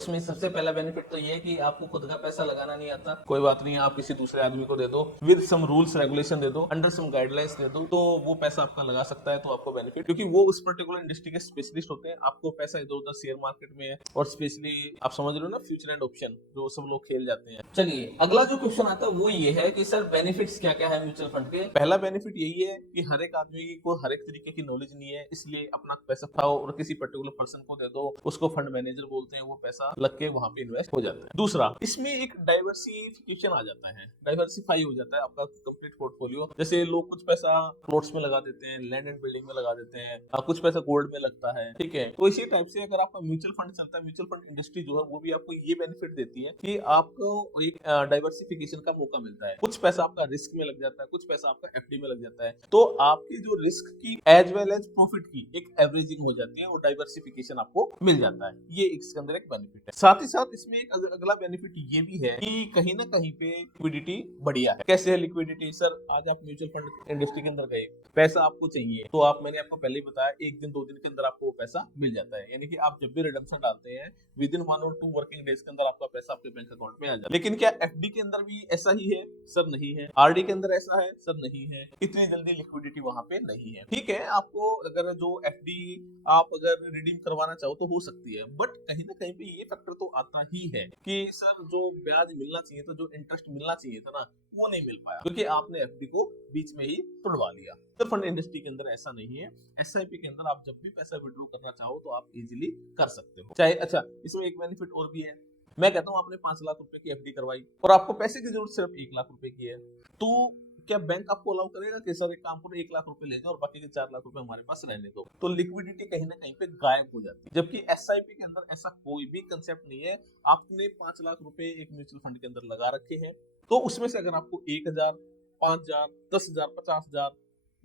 इसमें सबसे पहला बेनिफिट तो ये है कि आपको खुद का पैसा लगाना नहीं आता, कोई बात नहीं, आप किसी दूसरे आदमी को दे दो, विद सम रूल्स रेगुलेशन दे दो, अंडर सम गाइडलाइंस दे दो, तो वो पैसा आपका लगा सकता है, तो आपको बेनिफिट, क्योंकि वो उस पर्टिकुलर इंडस्ट्री के स्पेशलिस्ट होते हैं। आपको पैसा इधर उधर शेयर मार्केट में, और स्पेशली आप समझ रहे हो ना, फ्यूचर एंड ऑप्शन जो सब लोग खेल जाते हैं। चलिए अगला जो क्वेश्चन आता है वो ये है कि सर बेनिफिट्स क्या क्या है म्यूचुअल फंड के। पहला बेनिफिट यही है कि हर एक आदमी को हर एक तरीके की नॉलेज नहीं है, इसलिए अपना पैसा उठाओ और किसी पर्टिकुलर पर्सन को दे दो, उसको फंड मैनेजर बोलते हैं, वो पैसा लग के वहां पे इन्वेस्ट हो जाता है। दूसरा, इसमें एक डाइवर्सिफिकेशन आ जाता है, डाइवर्सिफाई हो जाता है आपका कंप्लीट पोर्टफोलियो। जैसे लोग कुछ पैसा प्लॉट्स में लगा देते हैं, लैंड एंड बिल्डिंग में लगा देते हैं, कुछ पैसा गोल्ड में लगता है, ठीक है। तो इसी टाइप से अगर आपका म्यूचुअल फंड चलता है, म्यूचुअल फंड इंडस्ट्री जो है वो भी आपको ये बेनिफिट देती है कि आपको एक डाइवर्सिफिकेशन का मौका मिलता है। कुछ पैसा आपका रिस्क में लग जाता है, कुछ पैसा आपका एफडी में लग जाता है, तो आपकी जो रिस्क की एज वेल एज प्रॉफिट की एक एवरेजिंग हो जाती है और डाइवर्सिफिकेशन आपको मिल जाता है। ये इसके अंदर एक बेनिफिट है। साथ ही साथ इसमें एक अगला बेनिफिट ये भी है कि कहीं ना कहीं पे लिक्विडिटी बढ़िया है। कैसे है लिक्विडिटी? सर आज आप म्यूचुअल फंड इंडस्ट्री के अंदर गए, पैसा आपको चाहिए, तो आप, मैंने आपको पहले ही बताया, एक दिन दो दिन के अंदर आपको वो पैसा मिल जाता है। यानी कि आप जब भी रिडम्पशन डालते हैं विद इन 1 और 2 वर्किंग डेज के अंदर आपका पैसा आपके बैंक अकाउंट में आ जाता है। लेकिन क्या एफडी के अंदर भी ऐसा ही है? सर नहीं है। आरडी के अंदर ऐसा है? सर नहीं है। इतनी जल्दी लिक्विडिटी वहां पे नहीं है। ठीक है, आपको अगर जो एफडी आप अगर रिडीम करवाना चाहो तो हो सकती है, बट कहीं ना कहीं पे ये फैक्टर तो आता ही है कि सर जो ब्याज मिलना चाहिए था, जो इंटरेस्ट मिलना चाहिए था ना, वो नहीं मिल पाया, क्योंकि आपने एफडी को बीच में ही तोड़वा लिया। तो फंड इंडस्ट्री के अंदर ऐसा नहीं है। एसआईपी के अंदर आप जब भी पैसा विड्रॉ करना चाहो तो आप इजीली कर सकते हो। चाहे, अच्छा, इसमें एक बेनिफिट और भी है। मैं कहता हूँ आपने 5 लाख रुपए की एफडी करवाई और आपको पैसे की जरूरत सिर्फ 1 लाख रुपए की है, तो क्या बैंक आपको अलाउ करेगा कि सर एक काम करो 1 लाख रुपए ले जाओ और बाकी के 4 लाख रुपए हमारे पास रहने दो? तो लिक्विडिटी कहीं ना कहीं पे गायब हो जाती है। जबकि एसआईपी के अंदर ऐसा कोई भी कंसेप्ट नहीं है। आपने 5 लाख रुपए एक म्यूचुअल फंड के अंदर लगा रखे हैं, तो उसमें से अगर आपको 1,000, 5,000, 10,000, 50,000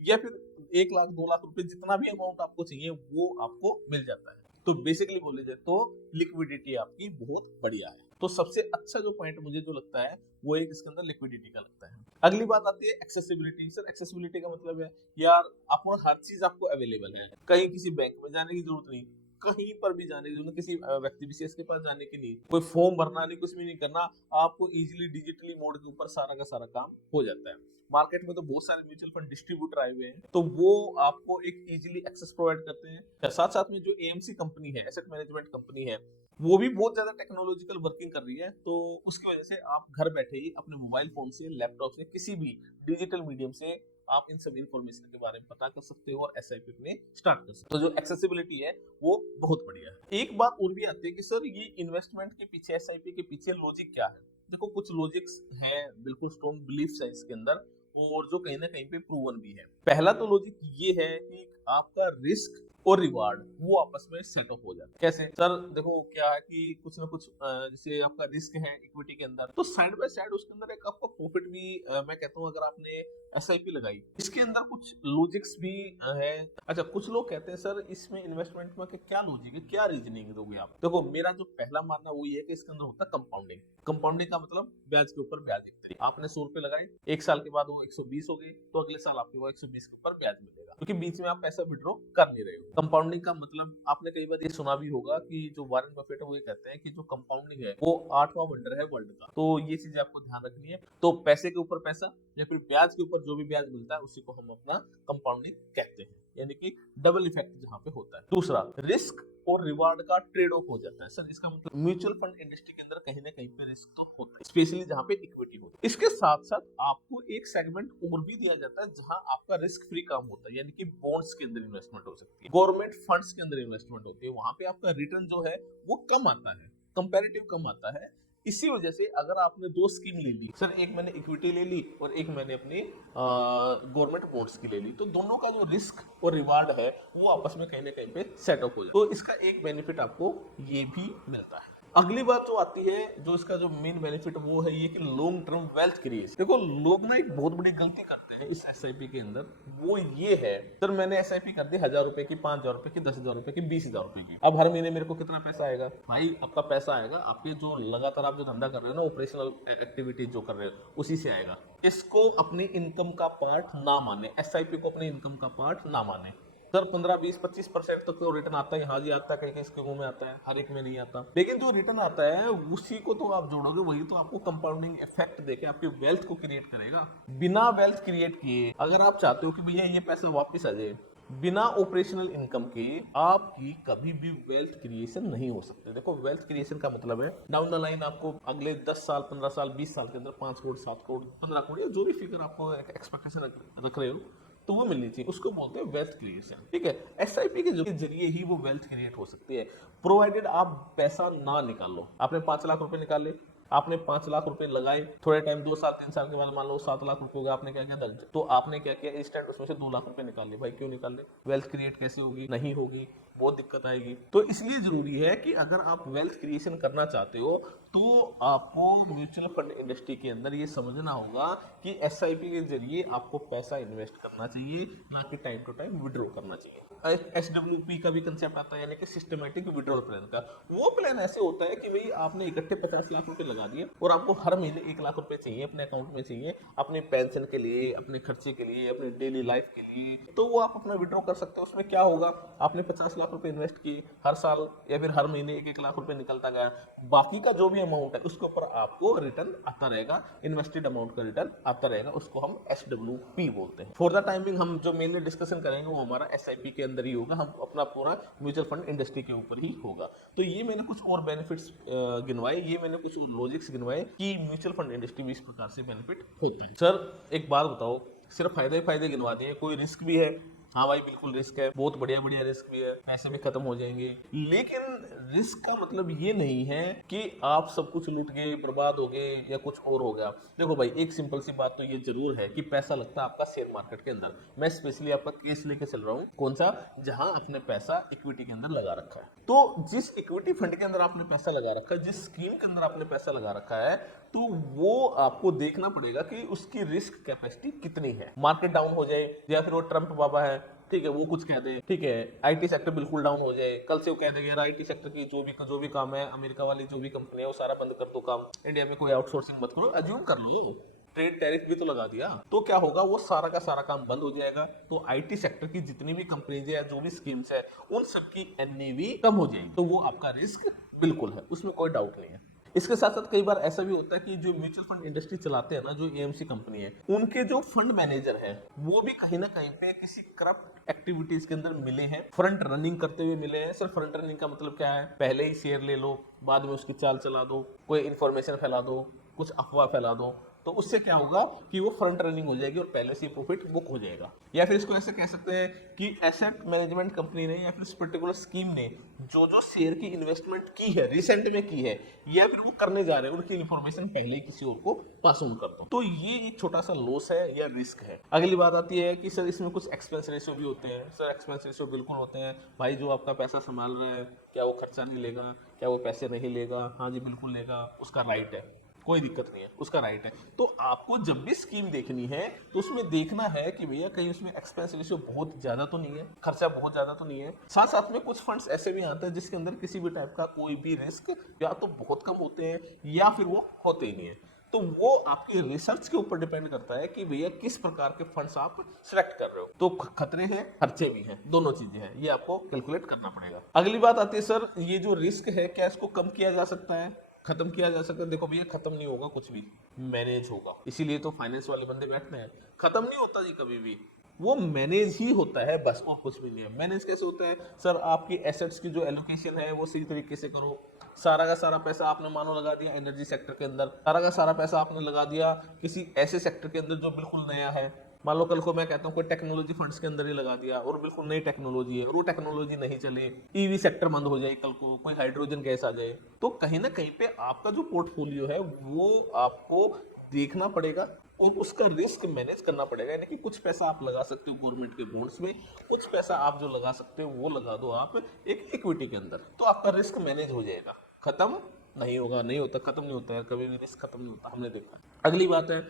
या फिर 1 लाख 2 लाख रुपए, जितना भी अमाउंट आपको चाहिए वो आपको मिल जाता है। तो बेसिकली बोले जाए तो लिक्विडिटी आपकी बहुत बढ़िया है। तो सबसे अच्छा जो पॉइंट मुझे जो लगता है वो एक इसके अंदर लिक्विडिटी का लगता है। अगली बात आती है एक्सेसिबिलिटी। सर एक्सेसिबिलिटी का मतलब है यार आपको हर चीज आपको अवेलेबल है, कहीं किसी बैंक में जाने की जरूरत नहीं, कहीं पर भी जाने की जरूरत, किसी व्यक्ति विशेष के पास जाने की नहीं, कोई फॉर्म भरना नहीं, कुछ भी नहीं करना, आपको इजीली डिजिटली मोड के ऊपर सारा का सारा काम हो जाता है। मार्केट में तो बहुत सारे म्यूचुअल फंड डिस्ट्रीब्यूटर आए हुए हैं, तो वो आपको एक इजीली एक्सेस प्रोवाइड करते हैं। साथ साथ में जो एएमसी कंपनी है, एसेट मैनेजमेंट कंपनी है, वो भी बहुत ज्यादा टेक्नोलॉजिकल वर्किंग कर रही है, तो उसकी वजह से आप घर बैठे ही अपने मोबाइल फोन से, लैपटॉप से, किसी भी डिजिटल मीडियम से आप इन सभी इंफॉर्मेशन के बारे में पता कर सकते हो और एसआईपी अपने स्टार्ट कर सकते हो। तो जो एक्सेसिबिलिटी है वो बहुत बढ़िया है। एक बात और भी आती है कि सर ये इन्वेस्टमेंट के पीछे, एसआईपी के पीछे लॉजिक क्या है? देखो कुछ लॉजिक्स हैं, बिल्कुल स्ट्रॉन्ग बिलीफ है इसके अंदर, और जो कहीं ना कहीं पे प्रूवन भी है। पहला तो लॉजिक ये है कि आपका रिस्क और रिवार्ड वो आपस में सेट ऑफ हो जाता है। कैसे? सर देखो क्या है कि कुछ ना कुछ जैसे आपका रिस्क है इक्विटी के अंदर, तो साइड बाय साइड उसके अंदर एक आपका प्रॉफिट भी, मैं कहता हूँ अगर आपने एसआईपी लगाई, इसके अंदर कुछ लॉजिक्स भी है। अच्छा, कुछ लोग कहते हैं सर इसमें इन्वेस्टमेंट में क्या लॉजिक है, क्या रीजनिंग दोगे आप? देखो मेरा जो पहला मानना वो ये है कि इसके अंदर होता है कंपाउंडिंग। कंपाउंडिंग का मतलब ब्याज के ऊपर ब्याज। आपने 100 रुपए लगाए, एक साल के बाद वो 120 हो गए, तो अगले साल आपको वो 120 के ऊपर ब्याज मिलेगा, क्योंकि बीच में आप पैसा विड्रॉ कर नहीं रहे हो। कंपाउंडिंग का मतलब आपने कई बार ये सुना भी होगा कि जो वारेन बफेट है वो ये कहते हैं कि जो कंपाउंडिंग है वो 8वां वंडर है वर्ल्ड का। तो ये चीजें आपको ध्यान रखनी है। तो पैसे के ऊपर पैसा या फिर ब्याज के ऊपर जो भी ब्याज मिलता है उसी को हम अपना कंपाउंडिंग कहते हैं, यानी कि डबल इफेक्ट जहाँ पे होता है। दूसरा, रिस्क और रिवार्ड का ट्रेड ऑफ हो जाता है। सर इसका मतलब म्यूचुअल फंड इंडस्ट्री के अंदर कहीं ना कहीं पे रिस्क तो होता है, स्पेशली जहाँ पे इक्विटी होती है। इसके साथ साथ आपको एक सेगमेंट और भी दिया जाता है जहां आपका रिस्क फ्री काम होता है, यानी कि बॉन्ड्स के अंदर इन्वेस्टमेंट हो सकती है, गवर्नमेंट फंड्स के अंदर इन्वेस्टमेंट होती है। वहां पे आपका रिटर्न जो है वो कम आता है, कंपैरेटिव कम आता है। इसी वजह से अगर आपने 2 स्कीम ले ली, सर एक मैंने इक्विटी ले ली और एक मैंने अपनी गवर्नमेंट बॉन्ड्स की ले ली, तो दोनों का जो रिस्क और रिवार्ड है वो आपस में कहीं ना कहीं पे सेट अप हो जाए, तो इसका एक बेनिफिट आपको ये भी मिलता है। अगली बात जो आती है, जो इसका जो मेन बेनिफिट वो है ये कि लॉन्ग टर्म वेल्थ क्रिएशन। देखो लोग ना एक बहुत बड़ी गलती करते हैं इस एसआईपी के अंदर, वो ये है सर मैंने एसआईपी कर दी 1,000 रुपए की, 5,000 रुपए की, 10,000 रुपए की, 20,000 रुपए की, अब हर महीने मेरे को कितना पैसा आएगा? भाई आपका पैसा आएगा आपके जो लगातार आप जो धंधा कर रहे हो ना, ऑपरेशनल एक्टिविटीज जो कर रहे हो उसी से आएगा। इसको अपनी इनकम का पार्ट ना माने, एसआईपी को अपनी इनकम का पार्ट ना माने। सर 15, 20, 25% तक तो रिटर्न आता है, हाँ जी आता है, कहीं कहीं स्कीमों में आता है, हर एक में नहीं आता, लेकिन जो रिटर्न आता है उसी को तो आप जोड़ोगे, वही तो आपको कंपाउंडिंग इफेक्ट देके आपकी वेल्थ को क्रिएट करेगा। बिना वेल्थ क्रिएट किए अगर आप चाहते हो कि भैया ये पैसा वापस आ जाए, बिना ऑपरेशनल इनकम के आपकी कभी भी वेल्थ क्रिएशन नहीं हो सकती। देखो वेल्थ क्रिएशन का मतलब है डाउन द लाइन आपको अगले 10 साल, 15 साल, 20 साल के अंदर 5 करोड़, 7 करोड़, 15 करोड़ या जो भी फिगर आपको एक्सपेक्टेशन रख रहे हो तो वो मिलनी चाहिए, उसको बोलते हैं वेल्थ क्रिएशन। ठीक है, एसआईपी के जरिए ही वो वेल्थ क्रिएट हो सकती है, प्रोवाइडेड आप पैसा ना निकालो। आपने 5 लाख रुपए निकाले, आपने 5 लाख रुपए लगाए, थोड़े टाइम 2 साल 3 साल के बाद मान लो 7 लाख रुपए हो गए, आपने क्या किया तो आपने क्या किया इंस्टेंट उसमें से 2 लाख रुपए निकाल लिए। भाई क्यों निकाल ले? वेल्थ क्रिएट कैसे होगी? नहीं होगी, बहुत दिक्कत आएगी। तो इसलिए जरूरी है कि अगर आप वेल्थ क्रिएशन करना चाहते हो तो आपको म्यूचुअल फंड इंडस्ट्री के अंदर ये समझना होगा कि एसआईपी के जरिए आपको पैसा इन्वेस्ट करना चाहिए, ना कि टाइम टू टाइम विड्रॉ करना चाहिए। एसडब्ल्यूपी का भी कंसेप्ट आता है, यानी कि सिस्टमेटिक विड्रॉल प्लान का। वो प्लान ऐसे होता है कि भाई आपने इकट्ठे 50 लाख रुपए लगा दिए और आपको हर महीने 1 लाख रुपए चाहिए अपने अकाउंट में चाहिए, अपने पेंशन के लिए, अपने खर्चे के लिए, अपने डेली लाइफ के लिए, तो वो आप अपना विड्रॉ कर सकते हो। उसमें क्या होगा, आपने 50 लाख रुपए इन्वेस्ट किए, हर साल या फिर हर महीने 1-1 लाख रुपए निकलता गया, बाकी का जो भी अमाउंट है उसके ऊपर आपको रिटर्न आता रहेगा, इन्वेस्टेड अमाउंट का रिटर्न आता रहेगा, उसको हम एसडब्ल्यूपी बोलते हैं। फॉर द टाइमिंग हम जो मेनली डिस्कशन करेंगे वो हमारा एसआईपी के अंदर ही होगा, हम अपना पूरा म्यूचुअल फंड इंडस्ट्री के ऊपर ही होगा। तो ये मैंने कुछ और बेनिफिट्स गिनवाए, ये मैंने कुछ लॉजिक्स गिनवाए कि म्यूचुअल फंड इंडस्ट्री में इस प्रकार से बेनिफिट होता है। सर एक बात बताओ, सिर्फ फायदे ही फायदे गिनवा दिए, कोई रिस्क भी है? हाँ भाई बिल्कुल रिस्क है, बहुत बढ़िया बढ़िया रिस्क भी है, पैसे भी खत्म हो जाएंगे, लेकिन रिस्क का मतलब ये नहीं है कि आप सब कुछ लूट गए, बर्बाद हो गए या कुछ और हो गया। देखो भाई एक सिंपल सी बात तो ये जरूर है कि पैसा लगता है आपका शेयर मार्केट के अंदर। मैं स्पेशली आपका केस लेके चल रहा हूँ, कौन सा, जहां आपने पैसा इक्विटी के अंदर लगा रखा है। तो जिस इक्विटी फंड के अंदर आपने पैसा लगा रखा है, जिस स्कीम के अंदर आपने पैसा लगा रखा है, तो वो आपको देखना पड़ेगा कि उसकी रिस्क कैपेसिटी कितनी है। मार्केट डाउन हो जाए या फिर वो ट्रम्प बाबा है, ठीक है, वो कुछ कह दे, ठीक है, आईटी सेक्टर बिल्कुल डाउन हो जाए, कल से वो कह देगा यार आईटी सेक्टर की जो भी काम है, अमेरिका वाली जो भी कंपनी है वो सारा बंद कर दो काम, इंडिया में कोई आउटसोर्सिंग मत करो, अज्यूम कर लो ट्रेड टैरिफ भी तो लगा दिया, तो क्या होगा, वो सारा का सारा काम बंद हो जाएगा। तो आईटी सेक्टर की जितनी भी कंपनीज है, जो भी स्कीम्स है, उन सबकी एनएवी कम हो जाएगी। तो वो आपका रिस्क बिल्कुल है, उसमें कोई डाउट नहीं है। इसके साथ साथ कई बार ऐसा भी होता है कि जो म्यूचुअल फंड इंडस्ट्री चलाते हैं ना, जो एएमसी कंपनी है, उनके जो फंड मैनेजर है वो भी कहीं ना कहीं पे किसी करप्ट एक्टिविटीज के अंदर मिले हैं, फ्रंट रनिंग करते हुए मिले हैं। सिर्फ फ्रंट रनिंग का मतलब क्या है, पहले ही शेयर ले लो, बाद में उसकी चाल चला दो, कोई इन्फॉर्मेशन फैला दो, कुछ अफवाह फैला दो, तो उससे क्या होगा कि वो फ्रंट रनिंग हो जाएगी और पहले से प्रॉफिट बुक हो जाएगा। या फिर इसको ऐसे कह सकते हैं कि एसेट मैनेजमेंट कंपनी ने या फिर इस पर्टिकुलर स्कीम ने जो जो शेयर की इन्वेस्टमेंट की है, रिसेंट में की है, या फिर वो करने जा रहे हैं, उनकी इन्फॉर्मेशन पहले ही किसी और को पास ऑन कर दो। तो ये एक छोटा सा लॉस है या रिस्क है। अगली बात आती है कि सर इसमें कुछ एक्सपेंस रेशियो भी होते हैं। सर एक्सपेंस रेशियो बिल्कुल होते हैं भाई, जो आपका पैसा संभाल रहा है क्या वो खर्चा नहीं लेगा, क्या वो पैसे नहीं लेगा? हाँ जी बिल्कुल लेगा, उसका राइट है, कोई दिक्कत नहीं है, उसका राइट है। तो आपको जब भी स्कीम देखनी है तो उसमें देखना है कि भैया कहीं उसमें एक्सपेंस रेशियो बहुत ज्यादा तो नहीं है, खर्चा बहुत ज्यादा तो नहीं है। साथ साथ में कुछ फंड्स ऐसे भी आते हैं जिसके अंदर किसी भी टाइप का कोई भी रिस्क या तो बहुत कम होते हैं या फिर वो होते ही नहीं है। तो वो आपकी रिसर्च के ऊपर डिपेंड करता है कि भैया किस प्रकार के फंड्स आप सिलेक्ट कर रहे हो। तो खतरे हैं, खर्चे भी हैं, दोनों चीजें हैं, ये आपको कैलकुलेट करना पड़ेगा। अगली बात आती है सर ये जो रिस्क है क्या इसको कम किया जा सकता है, खत्म किया जा सकता है? देखो भैया खत्म नहीं होगा कुछ भी, मैनेज होगा। इसीलिए तो फाइनेंस वाले बंदे बैठते हैं। खत्म नहीं होता जी कभी भी, वो मैनेज ही होता है बस, और कुछ भी नहीं है। मैनेज कैसे होता है सर, आपकी एसेट्स की जो एलोकेशन है वो सही तरीके से करो। सारा का सारा पैसा आपने मानो लगा दिया एनर्जी सेक्टर के अंदर, सारा का सारा पैसा आपने लगा दिया किसी ऐसे सेक्टर के अंदर जो बिल्कुल नया है। मान लो कल को मैं कहता हूँ कोई टेक्नोलॉजी फंड्स के अंदर ही लगा दिया और बिल्कुल नई टेक्नोलॉजी है और वो टेक्नोलॉजी नहीं चले, ईवी सेक्टर बंद हो जाए, कल को कोई हाइड्रोजन गैस आ जाए, तो कहीं ना कहीं पे आपका जो पोर्टफोलियो है वो आपको देखना पड़ेगा और उसका रिस्क मैनेज करना पड़ेगा। यानी कि कुछ पैसा आप लगा सकते हो गवर्नमेंट के बॉन्ड्स में, कुछ पैसा आप जो लगा सकते हो वो लगा दो आप एक इक्विटी के अंदर, तो आपका रिस्क मैनेज हो जाएगा। खत्म नहीं होगा, नहीं होता, खत्म नहीं होता है कभी भी, रिस्क खत्म नहीं होता, हमने देखा। अगली बात है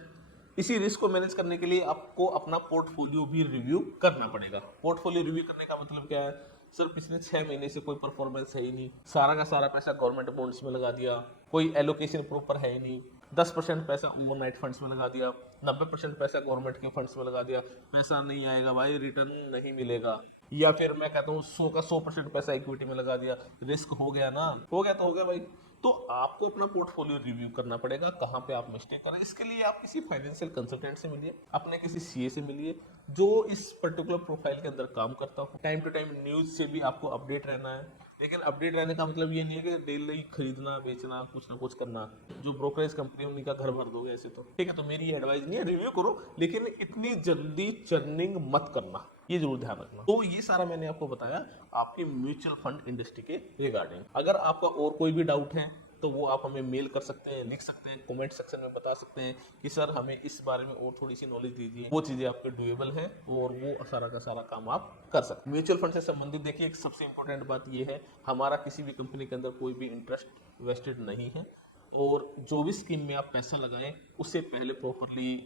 इसी रिस्क को मैनेज करने के लिए आपको अपना पोर्टफोलियो भी रिव्यू करना पड़ेगा। पोर्टफोलियो रिव्यू करने का मतलब क्या है सर, पिछले 6 महीने से कोई परफॉर्मेंस है ही नहीं, सारा का सारा पैसा गवर्नमेंट बॉन्ड्स में लगा दिया, कोई एलोकेशन प्रॉपर है ही नहीं, 10% पैसा ओवरनाइट फंड्स में लगा दिया, 90% पैसा गवर्नमेंट के फंड्स में लगा दिया, पैसा नहीं आएगा भाई, रिटर्न नहीं मिलेगा। या फिर मैं कहता हूँ 100 का 100% पैसा इक्विटी में लगा दिया, रिस्क हो गया ना, हो गया तो हो गया भाई। तो आपको अपना पोर्टफोलियो रिव्यू करना पड़ेगा, कहाँ पे आप मिस्टेक कर रहे हैं। इसके लिए आप किसी फाइनेंशियल कंसल्टेंट से मिलिए, अपने किसी सीए से मिलिए जो इस पर्टिकुलर प्रोफाइल के अंदर काम करता हो। टाइम टू टाइम न्यूज से भी आपको अपडेट रहना है, लेकिन अपडेट रहने का मतलब ये नहीं है कि डेली खरीदना बेचना कुछ ना कुछ करना। जो ब्रोकरेज कंपनी है उन्हीं का घर भर दोगे ऐसे तो, ठीक है। तो मेरी ये एडवाइस नहीं है, रिव्यू करो लेकिन इतनी जल्दी चर्निंग मत करना, ये जरूर ध्यान रखना। तो ये सारा मैंने आपको बताया आपकी म्यूचुअल फंड इंडस्ट्री के रिगार्डिंग। अगर आपका और कोई भी डाउट है तो वो आप हमें मेल कर सकते हैं, लिख सकते हैं, कमेंट सेक्शन में बता सकते हैं कि सर हमें इस बारे में और थोड़ी सी नॉलेज दीजिए। वो चीज़ें आपके डुएबल हैं और वो सारा का सारा काम आप कर सकते हैं। म्यूचुअल फंड से संबंधित देखिए एक सबसे इंपॉर्टेंट बात ये है, हमारा किसी भी कंपनी के अंदर कोई भी इंटरेस्ट वेस्टेड नहीं है। और जो भी स्कीम में आप पैसा लगाएं उससे पहले प्रॉपरली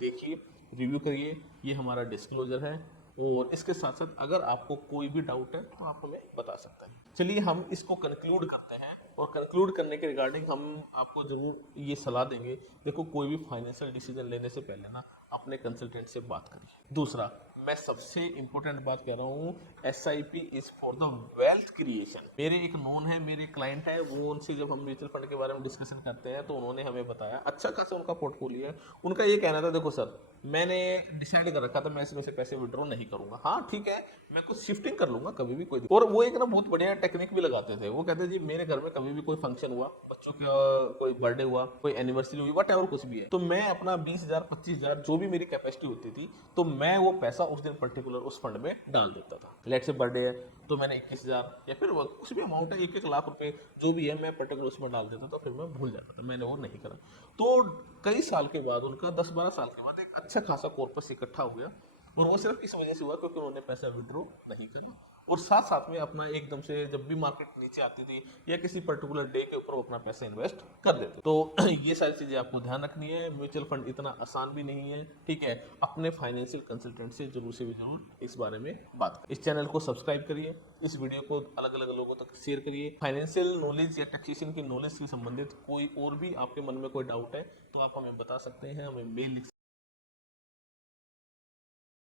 देखिए, रिव्यू करिए, ये हमारा डिस्क्लोजर है। और इसके साथ साथ अगर आपको कोई भी डाउट है तो आप हमें बता सकते हैं। चलिए हम इसको कंक्लूड करते हैं, और कंक्लूड करने के रिगार्डिंग हम आपको जरूर ये सलाह देंगे, देखो कोई भी फाइनेंशियल डिसीजन लेने से पहले ना अपने कंसल्टेंट से बात करिए। दूसरा, मैं सबसे इंपॉर्टेंट बात कह रहा हूँ, SIP is for the wealth creation. मेरे एक नोन है, मेरे क्लाइंट है, वो उनसे जब हम म्यूचुअल फंड के बारे में डिस्कशन करते हैं तो उन्होंने हमें बताया, अच्छा खासा उनका पोर्टफोलियो है। उनका ये कहना था, देखो सर मैंने डिसाइड कर रखा था मैं इसमें से पैसे विड्रॉ नहीं करूंगा, हाँ ठीक है मैं कुछ शिफ्टिंग कर लूंगा कभी भी कोई। और वो एक ना बहुत बढ़िया टेक्निक भी लगाते थे। वो कहते जी मेरे घर में कभी भी कोई फंक्शन हुआ, बच्चों का कोई बर्थडे हुआ, कोई एनिवर्सरी हुई, वट एवर कुछ भी है, तो मैं अपना 20,000 25,000 जो भी मेरी कैपेसिटी होती थी, तो मैं वो पैसा उस दिन पर्टिकुलर उस फंड में डाल देता था। लेट से बर्थडे है तो मैंने 21,000 या फिर कुछ भी अमाउंट है, 1-1 लाख रुपए जो भी है मैं पर्टिकुलर उसमें डाल देता था, फिर मैं भूल जाता था, मैंने वो नहीं करा। तो कई साल के बाद उनका 10-12 साल के बाद एक अच्छा खासा कॉर्पस इकट्ठा हो गया, और वो सिर्फ इस वजह से हुआ क्योंकि उन्होंने पैसा विड्रॉ नहीं करा, और साथ साथ में अपना एकदम से जब भी मार्केट नीचे आती थी या किसी पर्टिकुलर डे के ऊपर वो अपना पैसा इन्वेस्ट कर देते। तो ये सारी चीजें आपको ध्यान रखनी है। म्यूचुअल फंड इतना आसान भी नहीं है, ठीक है। अपने फाइनेंशियल कंसल्टेंट से जरूर से भी जरूर इस बारे में बात करें। इस चैनल को सब्सक्राइब करिए, इस वीडियो को अलग अलग लोगों तक शेयर करिए। फाइनेंशियल नॉलेज या टैक्सेशन की नॉलेज से संबंधित कोई और भी आपके मन में कोई डाउट है तो आप हमें बता सकते हैं, हमें मेल लिख